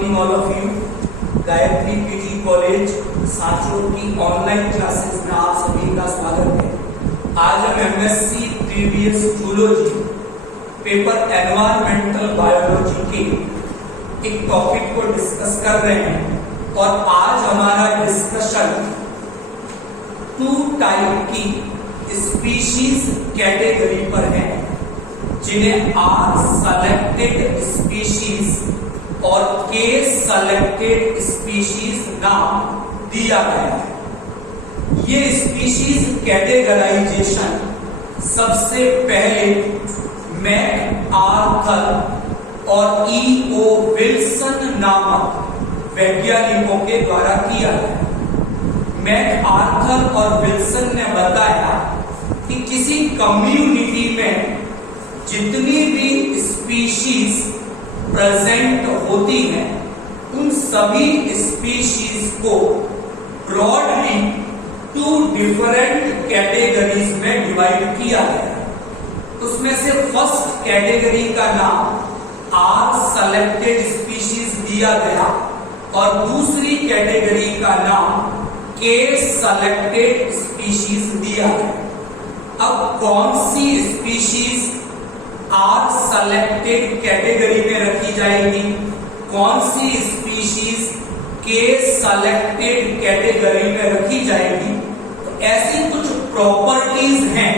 Morning all of you. Gayatri PG college Sanchore की online classes में आप सभी का स्वागत है। आज हम MSc previous zoology paper environmental biology के एक टॉपिक को डिस्कस कर रहे हैं और आज हमारा डिस्कशन 2 टाइप की स्पीशीज कैटेगरी पर है, जिन्हें आर सेलेक्टेड स्पीशीज और के सेलेक्टेड स्पीशीज नाम दिया गया है। ये स्पीशीज कैटेगराइजेशन सबसे पहले मैक आर्थर और E.O. विल्सन नामक वैज्ञानिकों के द्वारा किया गया। मैक आर्थर और विल्सन ने बताया कि किसी कम्युनिटी में जितनी भी स्पीशीज प्रेजेंट होती हैं, उन सभी स्पीशीज को ब्रॉडली 2 डिफरेंट कैटेगरीज में डिवाइड किया गया। उसमें से फर्स्ट कैटेगरी का नाम आर सेलेक्टेड स्पीशीज दिया गया और दूसरी कैटेगरी का नाम के सेलेक्टेड स्पीशीज दिया गया। अब कौन सी स्पीशीज आर सेलेक्टेड कैटेगरी में रखी जाएगी, कौन सी स्पीशीज के सेलेक्टेड कैटेगरी में रखी जाएगी, तो ऐसी कुछ प्रॉपर्टीज हैं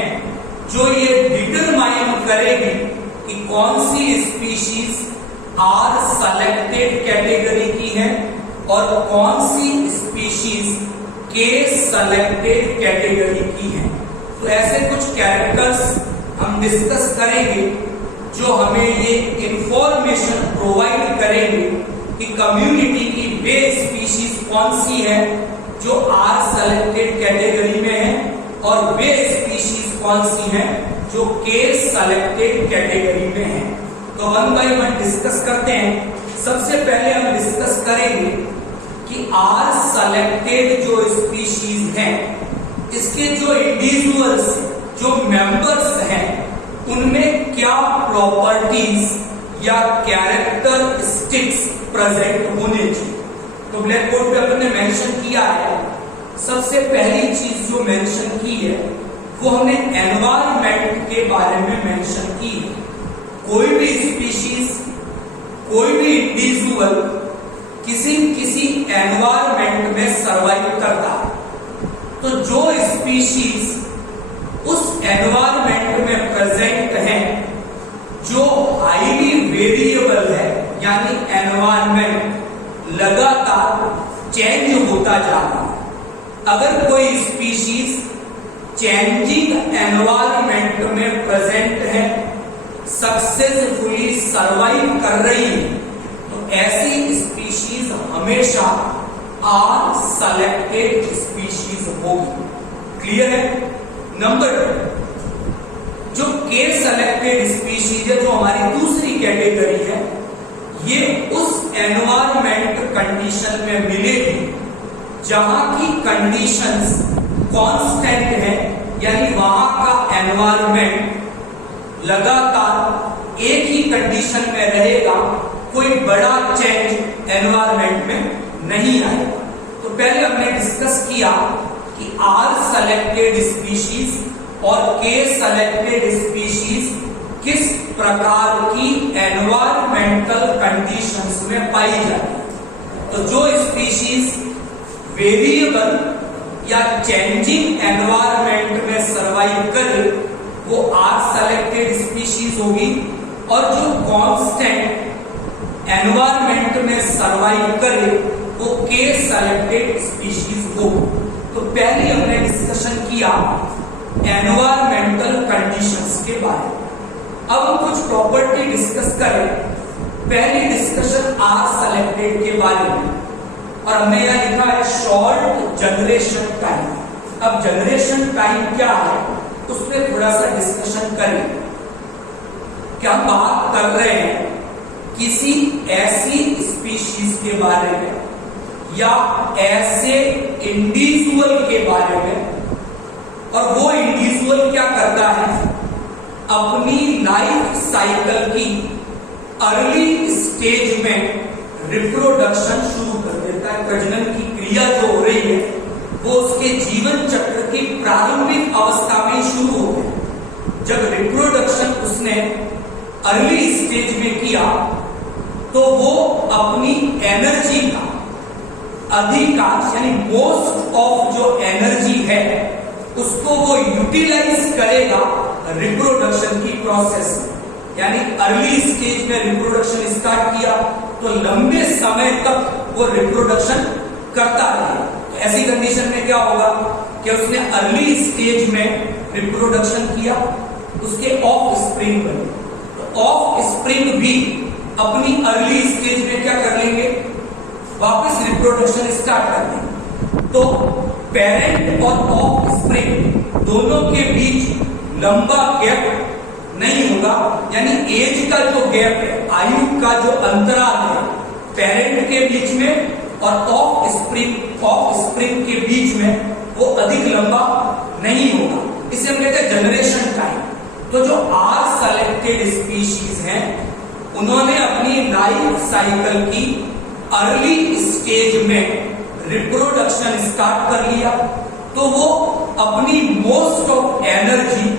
जो ये डिटरमाइन करेगी कि कौन सी स्पीशीज आर सेलेक्टेड कैटेगरी की है और कौन सी स्पीशीज के सेलेक्टेड कैटेगरी की है। तो ऐसे कुछ कैरेक्टर्स हम डिस्कस करेंगे जो हमें ये इंफॉर्मेशन प्रोवाइड करेंगे कि कम्युनिटी की वे स्पीशीज कौन सी है जो आर सेलेक्टेड कैटेगरी में है और वे स्पीशीज कौन सी हैं जो के सेलेक्टेड कैटेगरी में है। तो वन बाय वन डिस्कस करते हैं। सबसे पहले हम डिस्कस करेंगे कि आर सेलेक्टेड जो स्पीशीज हैं, इसके जो इंडिविजुअल्स, जो मेंबर्स हैं, उनमें क्या प्रॉपर्टीज या कैरेक्टरिस्टिक्स प्रेजेंट होने चाहिए। तो ब्लैक बोर्ड पे अपन ने मेंशन किया है, सबसे पहली चीज जो मेंशन की है वो हमने एनवायरनमेंट के बारे में मेंशन की है। कोई भी स्पीशीज, कोई भी इंडिविजुअल किसी एनवायरनमेंट में सरवाइव करता है, तो जो स्पीशीज उस एनवायरनमेंट में प्रेजेंट है, जो हाईली वेरिएबल है, यानी एनवायरनमेंट लगातार चेंज होता जा रहा है। अगर कोई स्पीशीज चेंजिंग एनवायरनमेंट में प्रेजेंट है, सक्सेसफुली सरवाइव कर रही है, तो ऐसी स्पीशीज हमेशा आर सेलेक्टेड स्पीशीज होगी। क्लियर है। नंबर 2, जो के सेलेक्टेड स्पीशीज है, जो हमारी दूसरी कैटेगरी है, ये उस एनवायरनमेंट कंडीशन में मिलेगी जहां की कंडीशंस कांस्टेंट है, यानी वहां का एनवायरनमेंट लगातार एक ही कंडीशन में रहेगा, कोई बड़ा चेंज एनवायरनमेंट में नहीं आएगा। तो पहले हमने डिस्कस किया कि आर सेलेक्टेड स्पीशीज और के सेलेक्टेड स्पीशीज किस प्रकार की एनवायरमेंटल कंडीशंस में पाई जाती है। तो जो स्पीशीज वेरिएबल या चेंजिंग एनवायरनमेंट में सरवाइव करे वो आर सेलेक्टेड स्पीशीज होगी, और जो कांस्टेंट एनवायरनमेंट में सरवाइव करे वो के सेलेक्टेड स्पीशीज हो। तो पहले हमने डिस्कशन किया एनवायरमेंटल कंडीशंस के बारे में। अब हम कुछ प्रॉपर्टी डिस्कस करें। पहली डिस्कशन आर सेलेक्टेड के बारे में, और हमने यहां लिखा है शॉर्ट जनरेशन टाइम। अब जनरेशन टाइम क्या है, उस पर थोड़ा सा डिस्कशन करें। क्या बात कर रहे हैं किसी ऐसी स्पीशीज के बारे में या ऐसे इंडिविजुअल के बारे में, और वो इंडिविजुअल क्या करता है, अपनी लाइफ साइकिल की अर्ली स्टेज में रिप्रोडक्शन शुरू कर देता है। प्रजनन की क्रिया जो हो रही है वो उसके जीवन चक्र की प्रारंभिक अवस्था में शुरू हो गई। जब रिप्रोडक्शन उसने अर्ली स्टेज में किया तो वो अपनी एनर्जी का अधिकांश यानी मोस्ट ऑफ जो एनर्जी है उसको वो यूटिलाइज करेगा रिप्रोडक्शन की प्रोसेस में। यानी अर्ली स्टेज में रिप्रोडक्शन स्टार्ट किया तो लंबे समय तक वो रिप्रोडक्शन करता रहे। तो ऐसी कंडीशन में क्या होगा कि उसने अर्ली स्टेज में रिप्रोडक्शन किया, उसके ऑफ स्प्रिंग बने। तो ऑफ स्प्रिंग भी अपनी अर्ली स्टेज में क्या कर लेंगे, वापस रिप्रोडक्शन स्टार्ट कर देंगे। तो पेरेंट और ऑफ स्प्रिंग दोनों के बीच लंबा गैप नहीं होगा, यानी एज का जो गैप है, आयु का जो अंतराल है पेरेंट के बीच में और ऑफ स्प्रिंग के बीच में वो अधिक लंबा नहीं होगा। इसे हम कहते हैं जनरेशन टाइम। तो जो आर सेलेक्टेड स्पीशीज हैं उन्होंने अपनी लाइफ साइकिल की अर्ली स्टेज में रिप्रोडक्शन स्टार्ट कर लिया तो वो अपनी मोस्ट ऑफ एनर्जी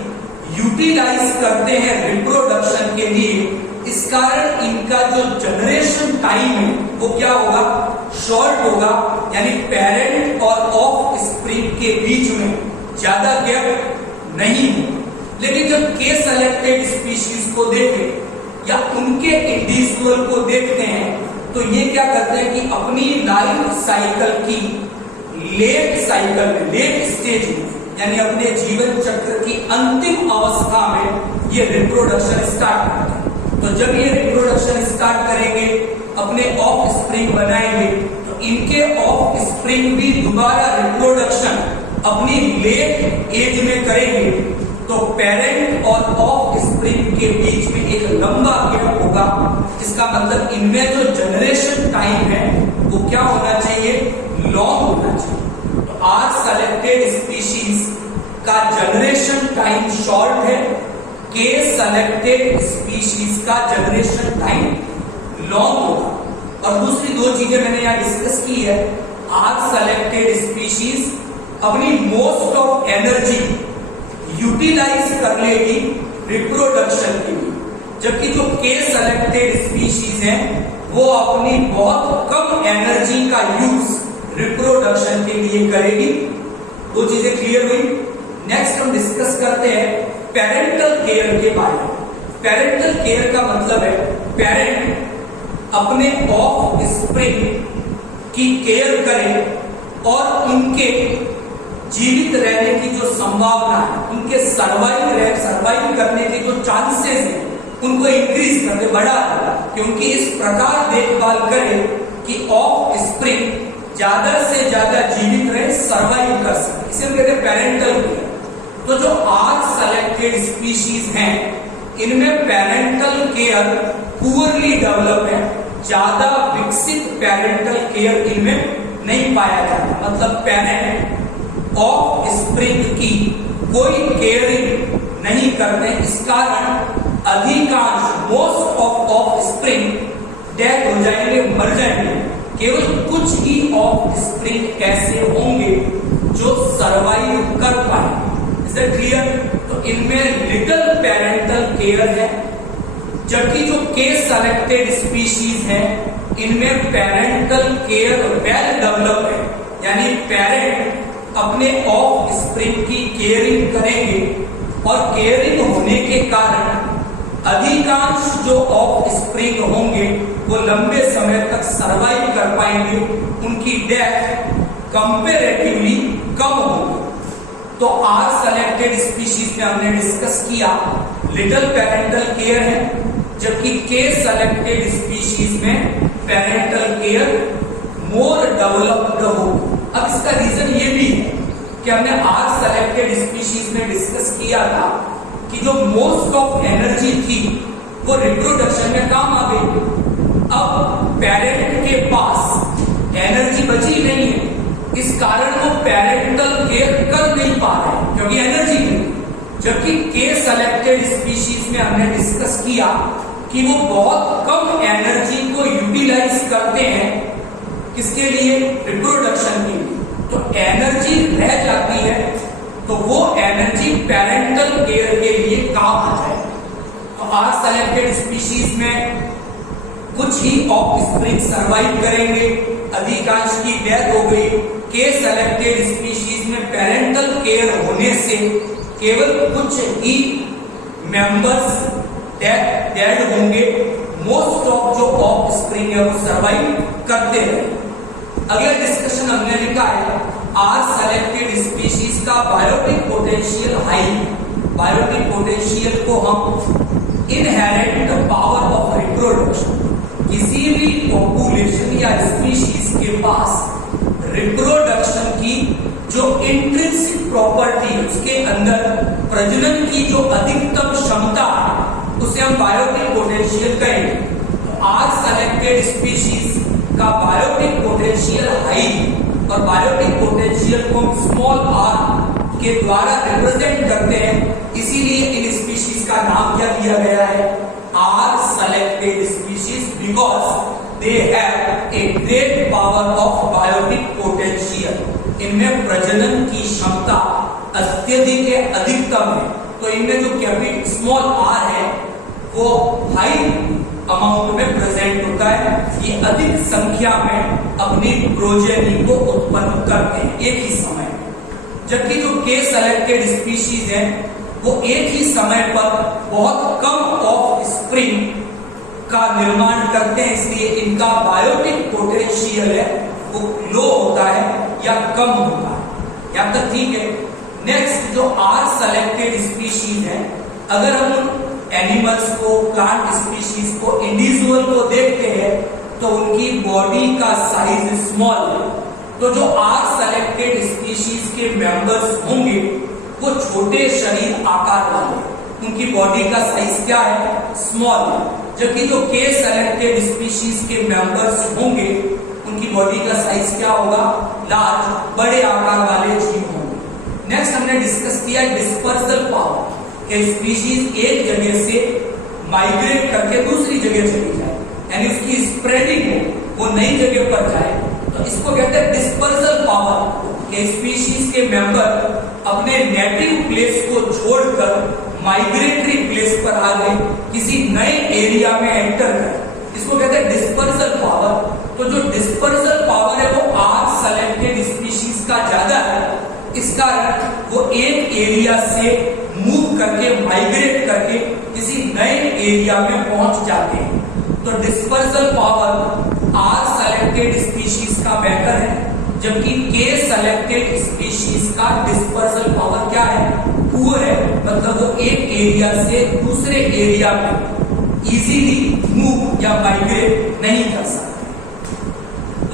यूटिलाइज करते हैं रिप्रोडक्शन के लिए। इस कारण इनका जो जनरेशन टाइम है वो क्या होगा, शॉर्ट होगा, यानी पेरेंट और ऑफ स्प्रिंग के बीच में ज्यादा गैप नहीं होगा। लेकिन जब के सेलेक्टेड स्पीशीज को देखें या उनके इंडिविजुअल को देखते हैं तो ये क्या करते हैं कि अपनी लाइफ साइकिल की लेट स्टेज में यानी अपने जीवन चक्र की अंतिम अवस्था में ये रिप्रोडक्शन स्टार्ट करते हैं। तो जब ये रिप्रोडक्शन स्टार्ट करेंगे, अपने ऑफ स्प्रिंग बनाएंगे, तो इनके ऑफ स्प्रिंग भी दोबारा रिप्रोडक्शन अपनी लेट एज में करेंगे। तो पेरेंट और ऑफ स्प्रिंग के बीच में एक लंबा गैप होगा। इसका मतलब इनमें जो जनरेशन टाइम है वो क्या होना चाहिए, लॉन्ग होना चाहिए। तो आर सेलेक्टेड स्पीशीज का जनरेशन टाइम शॉर्ट है, के सेलेक्टेड स्पीशीज का जनरेशन टाइम लॉन्ग होगा। और दूसरी दो चीजें मैंने यहां डिस्कस की है, आर सेलेक्टेड स्पीशीज अपनी मोस्ट ऑफ एनर्जी यूटिलाइज कर लेगी रिप्रोडक्शन के लिए, जबकि जो के सेलेक्टेड स्पीशीज हैं वो अपनी बहुत कम एनर्जी का यूज रिप्रोडक्शन के लिए करेगी। दो चीजें क्लियर हुई। नेक्स्ट हम डिस्कस करते हैं पेरेंटल केयर के बारे में। पेरेंटल केयर का मतलब है पेरेंट अपने ऑफ स्प्रिंग की केयर करें और उनके जीवित रहने की जो संभावना है, उनके सर्वाइव करने के जो चांसेस हैं उनको इंक्रीज करके बढ़ा दे, क्योंकि इस प्रकार देखभाल करें कि ऑफ स्प्रिंग ज्यादा से ज्यादा जीवित रहे, सर्वाइव कर सके। इसे हम कहते हैं पेरेंटल केयर। तो जो आर सेलेक्टेड स्पीशीज हैं इनमें पेरेंटल केयर पुअरली डेवलप है, ज्यादा विकसित पेरेंटल केयर इनमें नहीं पाया जाता। मतलब पेरेंट ऑफ स्प्रिंग की कोई केयरिंग नहीं करते, इस कारण अधिकांश मोस्ट ऑफ स्प्रिंग डेथ हो जाएंगे, मर जाएंगे। केवल कुछ ही ऑफ स्प्रिंग ऐसे होंगे जो सरवाइव कर पाए। Is that clear? तो इनमें लिटिल पेरेंटल केयर है, जबकि जो के सेलेक्टेड स्पीशीज है इनमें पेरेंटल केयर वेल डेवलप है, यानी पेरेंट अपने ऑफ स्प्रिंग की केयरिंग करेंगे और केयरिंग होने के कारण अधिकांश जो ऑफ स्प्रिंग होंगे वो लंबे समय तक सरवाइव कर पाएंगे, उनकी डेथ कंपैरेटिवली कम होगी। तो आर सेलेक्टेड स्पीशीज में हमने डिस्कस किया लिटिल पेरेंटल केयर है, जबकि के सेलेक्टेड स्पीशीज में पेरेंटल केयर मोर डेवलप्ड होगी। अब इसका रीजन ये भी है कि हमने आर सेलेक्टेड स्पीशीज में डिस्कस किया था कि जो मोस्ट ऑफ एनर्जी थी वो रिप्रोडक्शन में काम आ गई। अब पेरेंट के पास एनर्जी बची नहीं है, इस कारण वो पेरेंटल केयर कर नहीं पा रहे क्योंकि एनर्जी नहीं। जबकि के सेलेक्टेड स्पीशीज में हमने डिस्कस किया कि वो बहुत कम एनर्जी को यूटिलाइज करते हैं, किसके लिए? रिप्रोडक्शन के लिए। तो एनर्जी रह जाती है तो वो एनर्जी पेरेंटल केयर के लिए काम आ जाए। तो आर सेलेक्टेड स्पीशीज में कुछ ही ऑफस्प्रिंग सर्वाइव करेंगे, अधिकांश की डेथ हो गई। के सेलेक्टेड स्पीशीज में पेरेंटल केयर होने से केवल कुछ ही मेंबर्स डेड होंगे, मोस्ट ऑफ जो ऑफस्प्रिंग है वो सर्वाइव करते हैं। अगला डिस्कशन हमने लिखा है आर सेलेक्टेड स्पीशीज का biotic potential high. Biotic potential को हम इनहेरेंट पावर ऑफ रिप्रोडक्शन, किसी भी पॉपुलेशन या स्पीशीज के पास रिप्रोडक्शन की जो इंट्रिंसिक प्रॉपर्टी है, उसके अंदर प्रजनन की जो अधिकतम क्षमता है, उसे हम बायोटिक पोटेंशियल कहेंगे। तो आर सेलेक्टेड स्पीशीज का बायोटिक पोटेंशियल हाई, और बायोटिक पोटेंशियल को हम स्मॉल आर के द्वारा रिप्रेजेंट करते हैं, इसीलिए इन स्पीशीज का नाम क्या दिया गया है? R selected species, because they have a great power of biotic potential. इनमें प्रजनन की क्षमता अत्यधिक है, अधिकतम है। तो इनमें जो कैपिटल स्मॉल आर है वो हाई अमाउंट में प्रेजेंट होता है। ये अधिक संख्या में अपनी प्रोजेनी को उत्पन्न करते हैं एक ही समय, जबकि जो के सेलेक्टेड स्पीशीज है वो एक ही समय पर बहुत कम ऑफ स्प्रिंग का निर्माण करते हैं, इसलिए इनका बायोटिक पोटेंशियल है वो लो होता है या कम होता है। यहां तक ठीक है। नेक्स्ट जो आर सेलेक्टेड स्पीशीज है, अगर हम एनिमल्स को, प्लांट स्पीशीज को, इंडिविजुअल को देखते हैं तो उनकी बॉडी का साइज स्मॉल है। तो जो आर सेलेक्टेड स्पीशीज के मेंबर्स होंगे वो छोटे शरीर आकार वाले, उनकी बॉडी का साइज क्या है? स्मॉल है। जबकि जो के सेलेक्टेड स्पीशीज के मेंबर्स होंगे उनकी बॉडी का साइज क्या होगा? लार्ज, बड़े आकार वाले जीव होंगे। नेक्स्ट हमने डिस्कस किया डिस्पर्सल पावर, कि स्पीशीज एक जगह से माइग्रेट करके दूसरी जगह चली जाए, यानी उसकी स्प्रेडिंग हो, वो नई जगह पर जाए, तो इसको कहते हैं डिस्पर्सल पावर। कि स्पीशीज के मेंबर अपने नेटिव प्लेस को छोड़कर माइग्रेटरी प्लेस पर आ गए, किसी नए एरिया में एंटर कर, इसको कहते हैं डिस्पर्सल पावर। तो जो डिस्पर्सल पावर है वो आर सेलेक्टेड स्पीशीज का ज्यादा है, इस कारण वो एक एरिया से मूव करके, माइग्रेट करके किसी नए एरिया में पहुंच जाते हैं। तो dispersal power r selected species का बेहतर है, जबकि के सेलेक्टेड स्पीशीज का डिस्पर्सल पावर क्या है? पुअर है, मतलब वो एक एरिया से दूसरे एरिया में इजीली मूव या माइग्रेट नहीं कर सकते।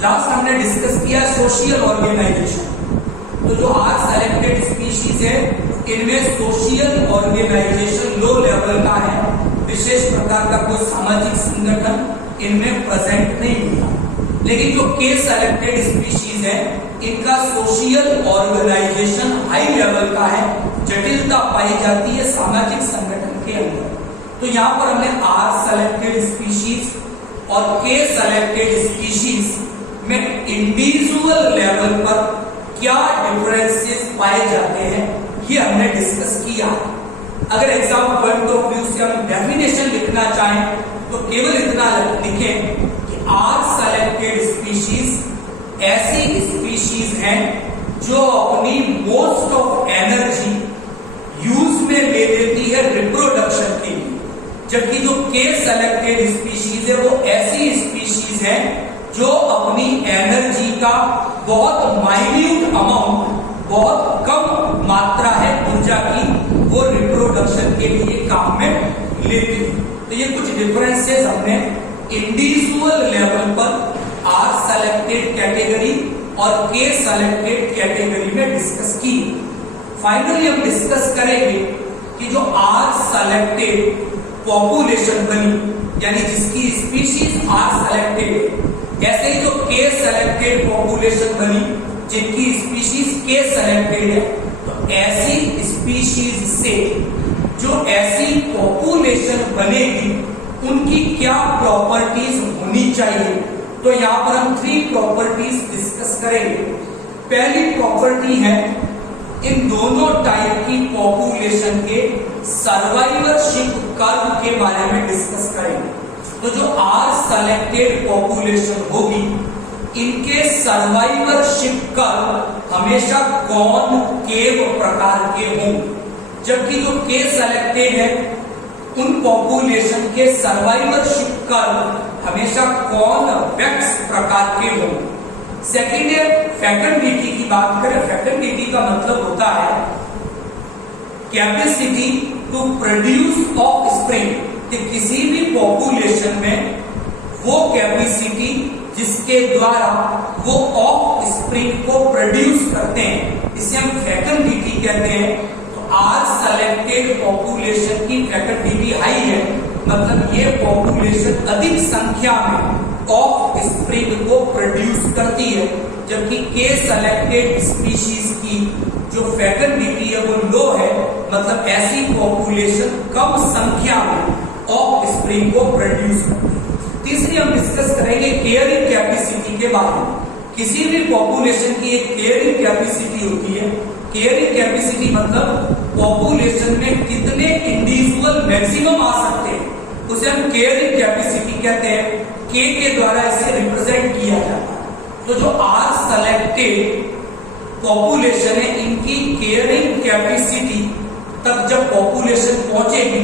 लास्ट हमने डिस्कस किया सोशल ऑर्गेनाइजेशन। तो जो आर सेलेक्टेड स्पीशीज है इनमें सोशल ऑर्गेनाइजेशन लो लेवल का है, विशेष प्रकार का कोई सामाजिक संगठन इनमें प्रेजेंट नहीं होता। लेकिन जो के सेलेक्टेड स्पीशीज है इनका सोशल ऑर्गेनाइजेशन हाई लेवल का है, जटिलता पाई जाती है सामाजिक संगठन के अंदर। तो यहाँ पर हमने आर सेलेक्टेड स्पीशीज और के सेलेक्टेड स्पीशीज में इंडिविजुअल लेवल पर क्या डिफरेंसेस पाए जाते हैं ये हमने डिस्कस किया। अगर एग्जाम पॉइंट ऑफ व्यू से हम डेफिनेशन लिखना चाहें तो केवल इतना लिखें कि आर सेलेक्टेड स्पीशीज ऐसी स्पीशीज हैं जो अपनी मोस्ट ऑफ एनर्जी यूज में ले लेती है रिप्रोडक्शन के लिए, जबकि जो के सेलेक्टेड स्पीशीज है वो ऐसी स्पीशीज है जो अपनी एनर्जी का बहुत माइन्यूट अमाउंट, बहुत कम मात्रा है ऊर्जा की, वो रिप्रोडक्शन के लिए काम में लेती है। तो ये कुछ डिफरेंसेस हमने इंडिविजुअल लेवल पर आर सेलेक्टेड कैटेगरी और के सेलेक्टेड कैटेगरी में डिस्कस की। फाइनली हम डिस्कस करेंगे कि जो आर सेलेक्टेड पॉपुलेशन बनी, यानी जिसकी स्पीशीज आर सेलेक्टेड, ऐसे ही जो के सेलेक्टेड पॉपुलेशन बनी जिनकी स्पीशीज के सेलेक्टेड है, तो ऐसी स्पीशीज से जो ऐसी पॉपुलेशन बनेगी उनकी क्या प्रॉपर्टीज होनी चाहिए। तो यहाँ पर हम 3 प्रॉपर्टीज डिस्कस करेंगे। पहली प्रॉपर्टी है इन दोनों टाइप की पॉपुलेशन के सर्वाइवरशिप कर्व के बारे में डिस्कस करेंगे। तो जो आर सेलेक्टेड पॉपुलेशन होगी इनके सर्वाइवरशिप कर्व हमेशा कॉनकेव प्रकार के होंगे, जबकि जो के सेलेक्टेड है उन पॉपुलेशन के सर्वाइवरशिप कर्व हमेशा कॉन्वेक्स प्रकार के होंगे। सेकेंड है फेकंडिटी की बात करें। फेकंडिटी का मतलब होता है कैपेसिटी टू प्रोड्यूस ऑफस्प्रिंग, कि किसी भी पॉपुलेशन में वो कैपेसिटी जिसके द्वारा वो ऑफस्प्रिंग को प्रोड्यूस करते हैं, इसे हम फेकंडिटी कहते हैं। तो आर सेलेक्टेड पॉपुलेशन की फेकंडिटी हाई है, मतलब ये पॉपुलेशन अधिक संख्या में ऑफस्प्रिंग को प्रोड्यूस करती है, जबकि के सेलेक्टेड स्पीशीज की जो फेकंडिटी है वो लो है, मतलब ऐसी पॉपुलेशन कम संख्या में ऑफस्प्रिंग को प्रोड्यूस करती है। तीसरी हम डिस्कस करेंगे केयरिंग कैपेसिटी के बारे में। किसी भी पॉपुलेशन की एक केयरिंग कैपेसिटी होती है। केयरिंग कैपेसिटी मतलब पॉपुलेशन में कितने इंडिविजुअल मैक्सिमम आ सकते हैं, उसे हम केयरिंग कैपेसिटी कहते हैं। के द्वारा इसे रिप्रेजेंट किया जाता है। तो जो आर सेलेक्टेड पॉपुलेशन है इनकी केयरिंग कैपेसिटी तक जब पॉपुलेशन पहुंचेगी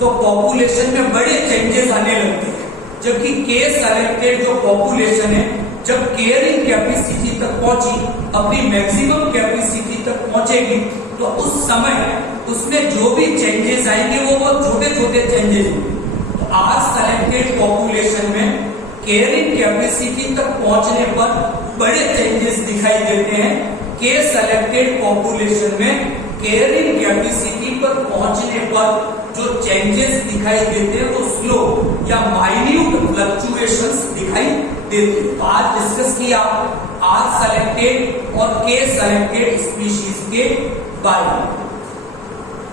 तो पॉपुलेशन में बड़े चेंजेस आने लगते हैं, जबकि के सेलेक्टेड जो पॉपुलेशन है जब केयरिंग कैपेसिटी तक पहुंची, अपनी मैक्सिमम कैपेसिटी तक पहुंचेगी, तो उस समय उसमें जो भी चेंजेस आएंगे वो बहुत छोटे छोटे चेंजेस होंगे। तो आर सेलेक्टेड पॉपुलेशन में केयरिंग कैपेसिटी तक पहुंचने पर बड़े चेंजेस दिखाई देते हैं। के सेलेक्टेड पॉपुलेशन में केयरिंग कैपेसिटी पर पहुंचने पर जो चेंजेस दिखाई देते हैं वो स्लो या माइन्यूट फ्लक्चुएशंस दिखाई देते हैं। तो आज डिस्कस किया आर सेलेक्टेड और के सेलेक्टेड स्पीशीज के बारे में।